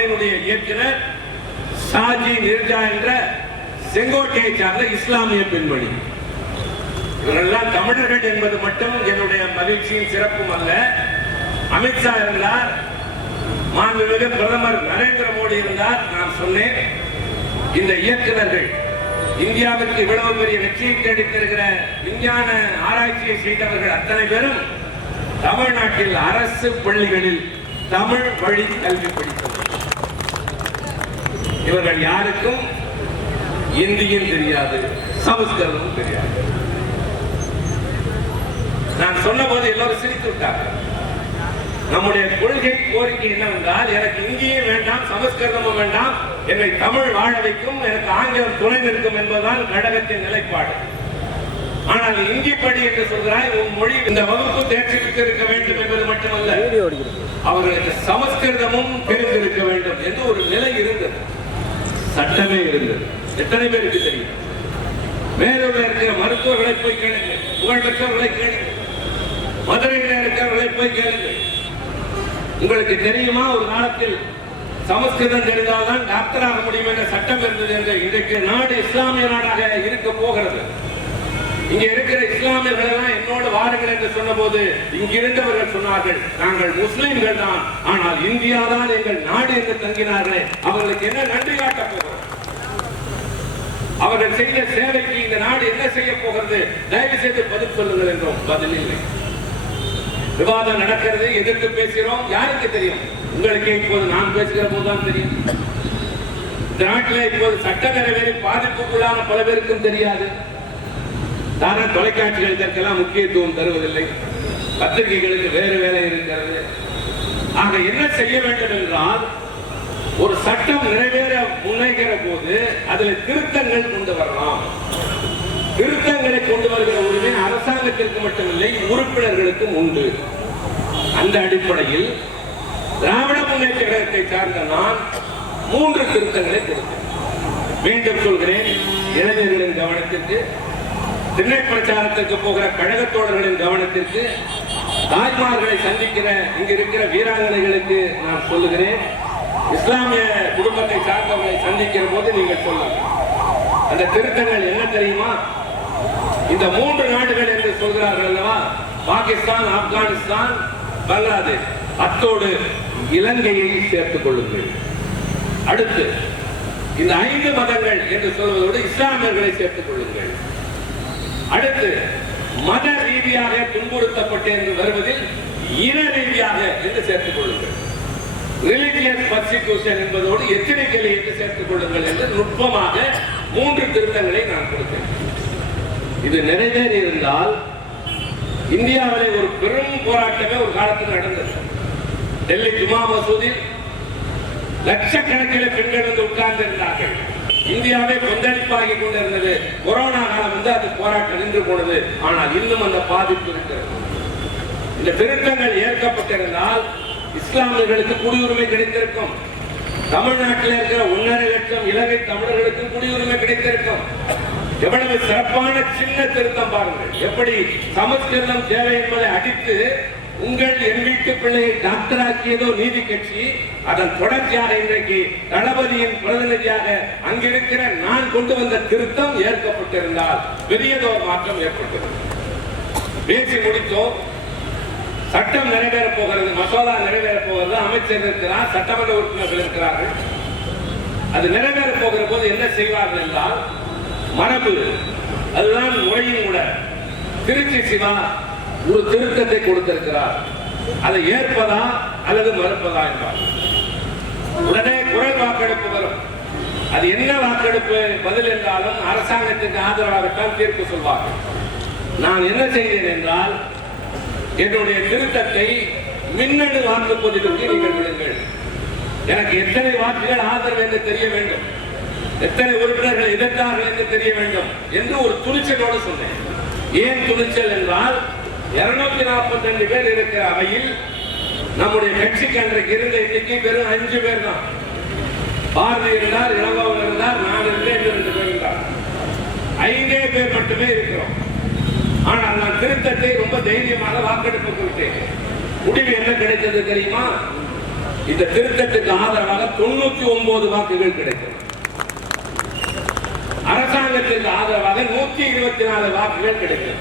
வானொலியினுடைய இயக்குனர் ஷாஜி மிர்ஜா என்ற செங்கோட்டையை சார்ந்த இஸ்லாமிய பெண்மணி. இவரெல்லாம் தமிழர்கள் என்பது மட்டும் என்னுடைய மகிழ்ச்சியின் சிறப்பும் அல்ல. அமித்ஷா இருந்தார், மாண்புமிகு பிரதமர் நரேந்திர மோடி இருந்தார். நான் சொன்னேன், இந்த இயக்குநர்கள் இந்தியாவிற்கு இவ்வளவு பெரிய வெற்றியை தேடித்திருக்கிற விஞ்ஞான ஆராய்ச்சியை செய்தவர்கள் அத்தனை பேரும் தமிழ்நாட்டில் அரசு பள்ளிகளில் தமிழ் வழி கல்வி படித்தவர்கள். இவர்கள் யாருக்கும் இந்தியும் தெரியாது, சமஸ்கிருதமும் தெரியாது. நான் சொன்ன போது எல்லோரும் சிரித்து விட்டார்கள். நம்முடைய கொள்கை கோரிக்கை என்னவென்றால், எனக்கு இந்தியும் வேண்டாம், சமஸ்கிருதமும் வேண்டாம், என்னை தமிழ் வாழ வைக்கும், எனக்கு ஆங்கிலம் துணை நிற்கும் என்பதுதான் கழகத்தின் நிலைப்பாடு. ஆனால் இந்தி படி என்று சொல்கிறாய், உன் மொழி இந்த வகுப்பு தேர்ச்சி பெற்று இருக்க வேண்டும் என்பது மட்டுமல்ல, அவர்களுக்கு சமஸ்கிருதமும் தெரிந்திருக்க வேண்டும் என்று ஒரு நிலை இருந்தது, சட்டமே இருந்தது. எத்தனை பேருக்கு தெரியும்? வேலூரில் இருக்கிற மருத்துவர்களை போய் கேளுங்க, புகழ்பெற்றவர்களை கேளுங்க, மதுரையில் இருக்கிறவர்களை போய் கேளுங்க. உங்களுக்கு தெரியுமா, ஒரு காலத்தில் சமஸ்கிருதம் தெரிந்தால்தான் டாக்டர் ஆக முடியும் என்ற சட்டம் இருந்தது என்று. இன்றைக்கு நாடு இஸ்லாமிய நாடாக இருக்க போகிறது. இங்க இருக்கிற இஸ்லாமியர்கள் எல்லாம் என்னோடு வாருங்கள் என்று சொன்ன போது இங்கிருந்தவர்கள் சொன்னார்கள், நாங்கள் முஸ்லிம்கள் தான், ஆனால் இந்தியா தான் எங்கள் நாடு என்று தங்கினார்களே, அவர்களுக்கு என்ன நன்றி காட்ட போகிறோம்? அவர்கள் செய்த சேவைக்கு இந்த நாடு என்ன செய்ய போகிறது? தயவு செய்து பதில் சொல்லுங்கள் என்றோம். பதில் இல்லை. விவாதம் நடக்கிறது, எதிர்த்து பேசுகிறோம். யாருக்கு தெரியும்? உங்களுக்கு இப்போது நான் பேசுகிற போதுதான் தெரியும். இந்த நாட்டில் இப்போது சட்ட நிறைவேறி பாதிப்புக்குள்ளான பல பேருக்கும் தெரியாது. தாராள தொலைக்காட்சிகள் இதற்கெல்லாம் முக்கியத்துவம் தருவதில்லை. பத்திரிகைகளுக்கு வேறு வேலை இருக்கிறது. ஆக என்ன செய்ய வேண்டும் என்றால், ஒரு சட்டம் நிறைவேற முனைகிற போது அதில் திருத்தங்கள் கொண்டு வரலாம். திருத்தங்களை கொண்டு வருகிற உரிமை அரசாங்கத்திற்கு மட்டுமில்லை, உறுப்பினர்களுக்கும் உண்டு. அந்த அடிப்படையில் திராவிட முன்னேற்ற கழகத்தை சார்ந்த நான் 3 திருத்தங்களை கொடுத்தேன். மீண்டும் சொல்கிறேன், இளைஞர்களின் கவனத்திற்கு, திண்ணை பிரச்சாரத்திற்கு போகிற கழக தோழர்களின் கவனத்திற்கு, தாய்மார்களை சந்திக்கிற இங்க இருக்கிற வீராங்கனைகளுக்கு நான் சொல்லுகிறேன், இஸ்லாமிய குடும்பத்தை சார்ந்தவர்களை சந்திக்கிற போது நீங்கள் சொல்லுங்கள். அந்த திருத்தங்கள் என்ன தெரியுமா? இந்த 3 நாடுகள் என்று சொல்கிறார்கள் அல்லவா, பாகிஸ்தான், ஆப்கானிஸ்தான், பங்களாதேஷ், அத்தோடு இலங்கையை சேர்த்துக் கொள்ளுங்கள். அடுத்து இந்த 5 மதங்கள் என்று சொல்வதோடு இஸ்லாமியர்களை சேர்த்துக் கொள்ளுங்கள். அடுத்து மத ரீதியாக துன்புறுத்தப்பட்டு என்று வருவதில் இன ரீதியாக என்று சேர்த்துக் கொள்ளுங்கள். ரிலிஜியஸ் பர்சிக்யூஷன் என்பதோடு எச்சரிக்கைகளை என்று சேர்த்துக் கொள்ளுங்கள் என்று நுட்பமாக 3 திருத்தங்களை நான் கொடுத்தேன். இது நிறைவேறி இருந்தால் இந்தியாவிலே ஒரு பெரும் போராட்டமே ஒரு காலத்தில் நடந்தது. டெல்லி ஜுமா மசூதில் லட்சக்கணக்கில் பெண்கள் வந்து உட்கார்ந்து இருந்தார்கள். இந்தியாவே கொந்தளிப்பாகி கொண்டிருந்தது. கொரோனா காலம் வந்து அது போராட்டம் நின்று போனது. ஆனால் இன்னும் அந்த பாதிப்பு இருக்கிறது. இந்த திருத்தங்கள் ஏற்கப்பட்டிருந்தால் இஸ்லாமியர்களுக்கு குடியுரிமை கிடைத்திருக்கும். தமிழ்நாட்டில் இருக்கிற 1.5 லட்சம் இலங்கை தமிழர்களுக்கு குடியுரிமை கிடைத்திருக்கும். எவ்வளவு சிறப்பான சின்ன திருத்தம் பாருங்கள். எப்படி சமஸ்கிருதம் தேவை என்பதை அடித்து உங்கள் என் வீட்டு பிள்ளையை டாக்டர் ஆக்கியதோ நீதி கட்சி, அதன் தொடர்ச்சியாக இன்றைக்கு தளபதியின் பிரதிநிதியாக அங்கிருக்கிற நான் கொண்டு வந்த திருத்தம் ஏற்கப்பட்டிருந்தால் பெரியதோர் மாற்றம் ஏற்பட்டது. பேசி முடித்தோம். சட்டம் நிறைவேறப் போகிறது, மசோதா நிறைவேறப் போகிறது. அமைச்சர் இருக்கிறார், சட்டமன்ற உறுப்பினர்கள் இருக்கிறார்கள். அது நிறைவேறப் போகிற போது என்ன செய்வார்கள் என்றால், மரபு அதுதான் முறையும் கூட. திருச்சி சிவா ஒரு திருத்தத்தை கொடுத்திருக்கிறார், அதை ஏற்பதா அல்லது மறுப்பதா என்றார். உடனே குரல் வாக்கெடுப்பு வரும். அது என்ன வாக்கெடுப்பு பதில் என்றாலும் அரசாங்கத்திற்கு ஆதரவாகத்தான் தீர்ப்பு சொல்வார்கள். நான் என்ன செய்தேன் என்றால், என்னுடைய திருத்தத்தை மின்னணு வாக்குப்பதிவுக்கு நீங்கள் விடுங்கள். எனக்கு எத்தனை வாக்குகள் ஆதரவு என்று தெரிய வேண்டும், எத்தனை உறுப்பினர்கள் எதிர்த்தார்கள் என்று தெரிய வேண்டும் என்று ஒரு துணிச்சலோடு சொன்னேன். ஏன் துணிச்சல் என்றால், 242 பேர் இருக்கிற அவையில் நம்முடைய கட்சிக்கு அன்றைக்கு இருந்த எண்ணிக்கை வெறும் 5 பேர் தான். பாரதி இருந்தார், இளங்கோவன் இருந்தார், நான் இருந்தேன், 2 பேர் இருந்தார். 5 பேர் மட்டுமே இருக்கிறோம். ஆனால் நான் திருத்தத்தை ரொம்ப தைரியமாக வாக்கெடுப்புக்கு விட்டேன். முடிவு என்ன கிடைத்தது தெரியுமா? இந்த திருத்தத்துக்கு ஆதரவாக 99 வாக்குகள் கிடைக்கும். அரசாங்கத்திற்கு ஆதரவாக 124 வாக்குகள் கிடைக்கும்.